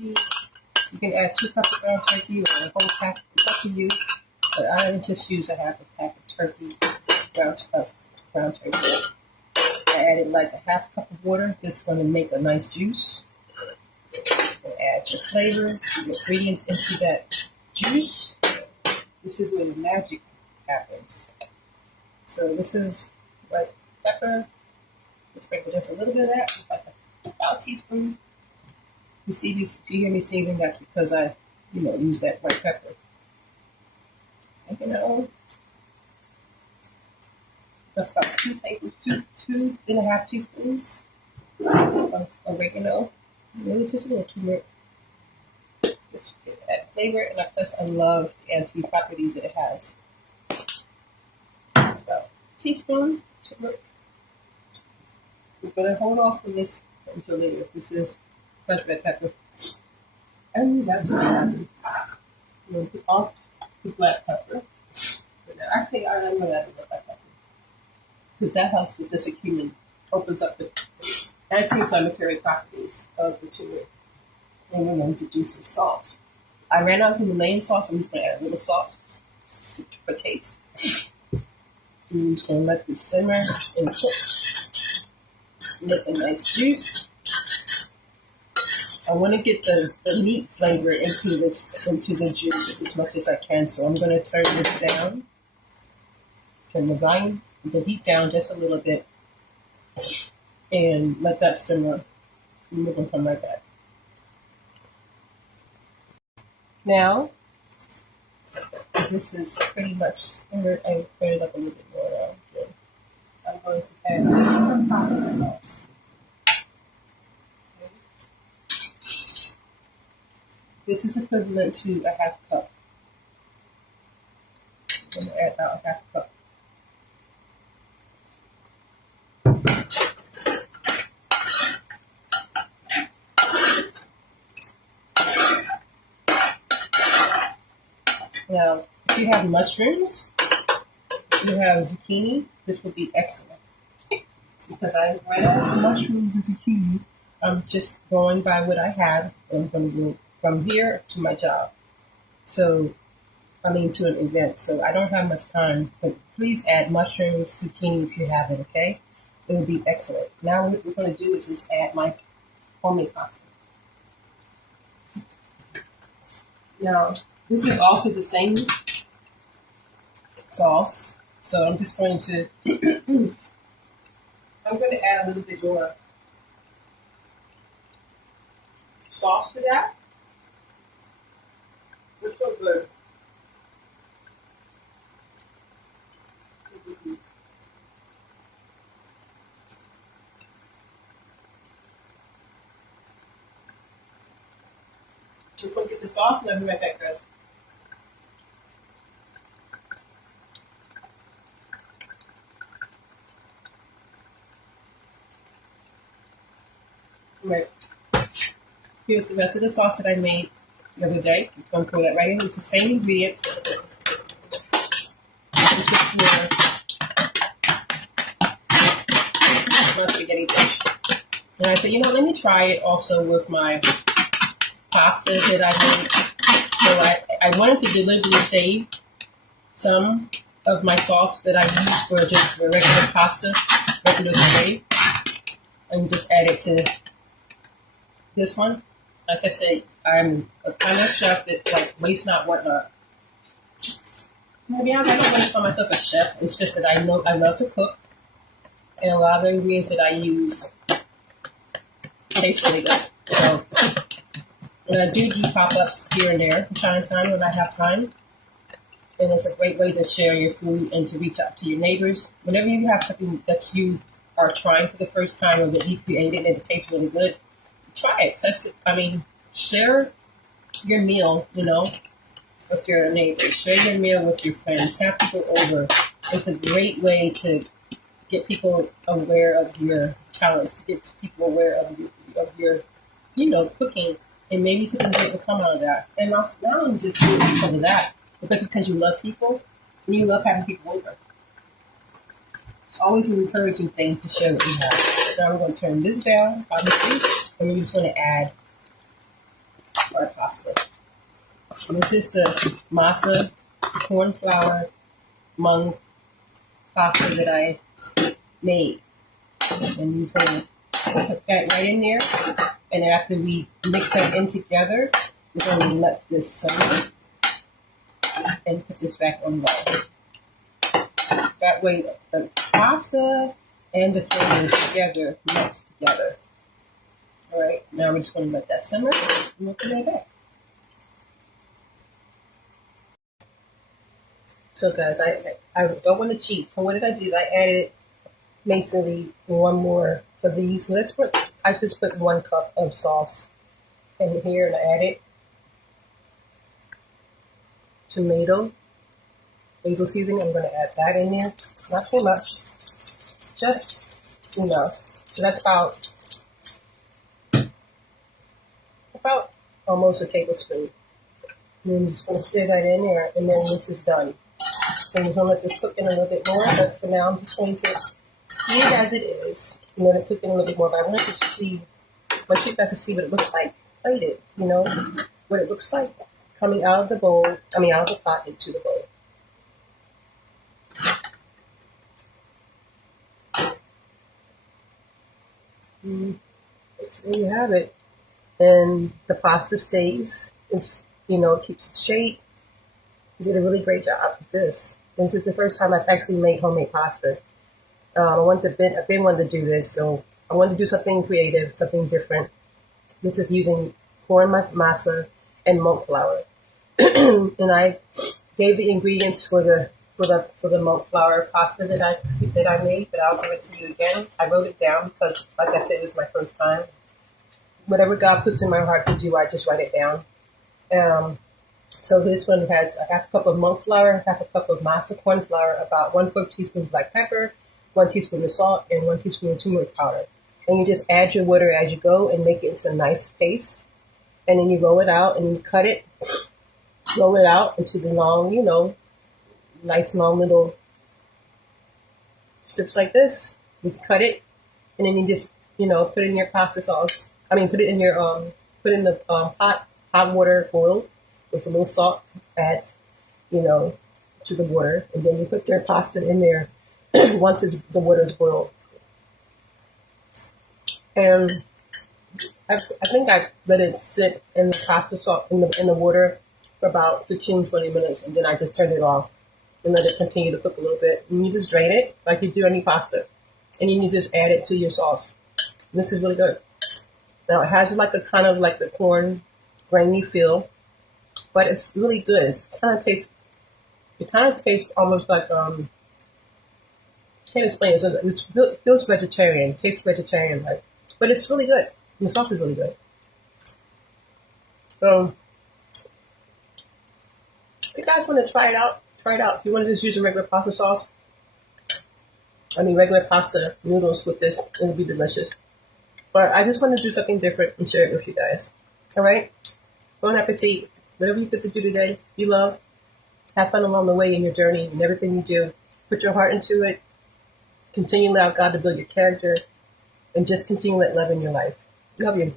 turkey. You can add 2 cups of ground turkey or a whole pack. It's up to you. But I just use a half a pack of turkey, ground turkey. I added like a half cup of water. This is going to make a nice juice. And add your flavor, your ingredients into that juice. This is where the magic happens. So this is white pepper. Just sprinkle just a little bit of that, like about a teaspoon. You see these? If you hear me singing, that's because I, use that white pepper. That's about 2.5 teaspoons of oregano. Really, just a little turmeric. Just get that flavor, and plus I love the anti properties that it has. About a teaspoon turmeric. We're gonna hold off on this until later. This is fresh red pepper, and that's what I'm going to put off the black pepper. Actually, I'm going to add the black pepper because that helps with this cumin, opens up the anti-inflammatory properties of the turmeric. And we're going to do some salt. I ran out of Himalayan sauce. I'm just going to add a little salt for taste. I'm just going to let this simmer and cook. Make a nice juice. I want to get the meat flavor into the juice as much as I can. So I'm going to turn this down. Turn the heat down just a little bit, and let that simmer. And we're going to come right back. Now, this is pretty much simmered. I put it up a little bit more. I'm going to add just some pasta sauce. Okay. This is equivalent to a half cup. I'm going to add about a half cup. Now, if you have mushrooms, if you have zucchini, this would be excellent. Because I ran out of mushrooms and zucchini, I'm just going by what I have, and I'm going to go from here to my job. To an event. So I don't have much time, but please add mushrooms, zucchini if you have it, okay? It would be excellent. Now what we're going to do is just add my homemade pasta. Now, this is also the same sauce, so I'm just going to add a little bit more sauce to that. It's so good. We're going to get the sauce and I'll be right back, guys. Right. Here's the rest of the sauce that I made the other day. I'm going to pour that right in. It's the same ingredients. It's just more spaghetti dish. And I said, let me try it also with my pasta that I made. So I wanted to deliberately save some of my sauce that I use for just the regular pasta, regular spaghetti, and just add it to this one. Like I said, I'm a kind of chef that's like waste not, want not. To be honest, I don't want to call myself a chef. It's just that I love to cook, and a lot of the ingredients that I use taste really good. So, and I do pop-ups here and there from time to time when I have time. And it's a great way to share your food and to reach out to your neighbors. Whenever you have something that you are trying for the first time or that you created and it tastes really good, try it. Test it. Share your meal, with your neighbors. Share your meal with your friends. Have people over. It's a great way to get people aware of your talents, to get people aware of your cooking. And maybe something great will come out of that. And not only just because of that, but because you love people and you love having people over. It's always an encouraging thing to share what you have. So now we're going to turn this down, obviously, and we're just going to add This is the masa corn flour mung pasta that I made. And you're going to put that right in there. And after we mix that in together, we're going to let this simmer and put this back on low. That way the pasta and the flavors together mix together. All right, now we're just going to let that simmer and we'll put it back. So guys, I don't want to cheat. So what did I do? I added basically one more of these. So I just put 1 cup of sauce in here and I added tomato, basil seasoning. I'm going to add that in there. Not too much, just enough. So that's about almost a tablespoon. And I'm just going to stir that in there, and then this is done. So I'm going to let this cook in a little bit more, but for now I'm just going to leave it as it is, and let it cook in a little bit more. But I want you to see, what it looks like plated, what it looks like coming out of the bowl, out of the pot into the bowl. So there you have it. And the pasta stays, it keeps its shape. You did a really great job with this. This is the first time I've actually made homemade pasta. I've been wanting to do this, so I wanted to do something creative, something different. This is using corn masa and monk flour. And I gave the ingredients for the monk flour pasta that I made, but I'll give it to you again. I wrote it down because, like I said, this is my first time. Whatever God puts in my heart to do, I just write it down. So this one has a half cup of monk flour, half a cup of masa corn flour, about 1/4 teaspoon black pepper, 1 teaspoon of salt, and 1 teaspoon of turmeric powder. And you just add your water as you go and make it into a nice paste. And then you roll it out and you cut it, roll it out into the long, nice long little strips like this. You cut it, and then you just, put it in your pasta sauce. Put it in your put in the hot water boil with a little salt. Add, to the water, and then you put your pasta in there once the water is boiled. And I think I let it sit in the pasta sauce in the water for about 15-20 minutes, and then I just turned it off and let it continue to cook a little bit. And you just drain it like you do any pasta, and then you just add it to your sauce. This is really good. Now it has like a kind of like the corn grainy feel, but it's really good. It kind of tastes almost like can't explain it. It feels vegetarian, tastes vegetarian like, but it's really good. The sauce is really good. So if you guys want to try it out. If you want to just use a regular pasta sauce, regular pasta noodles with this, it'll be delicious. But I just want to do something different and share it with you guys. All right? Bon appetit. Whatever you get to do today, be love. Have fun along the way in your journey and everything you do. Put your heart into it. Continue to allow God to build your character. And just continue to let love in your life. Love you.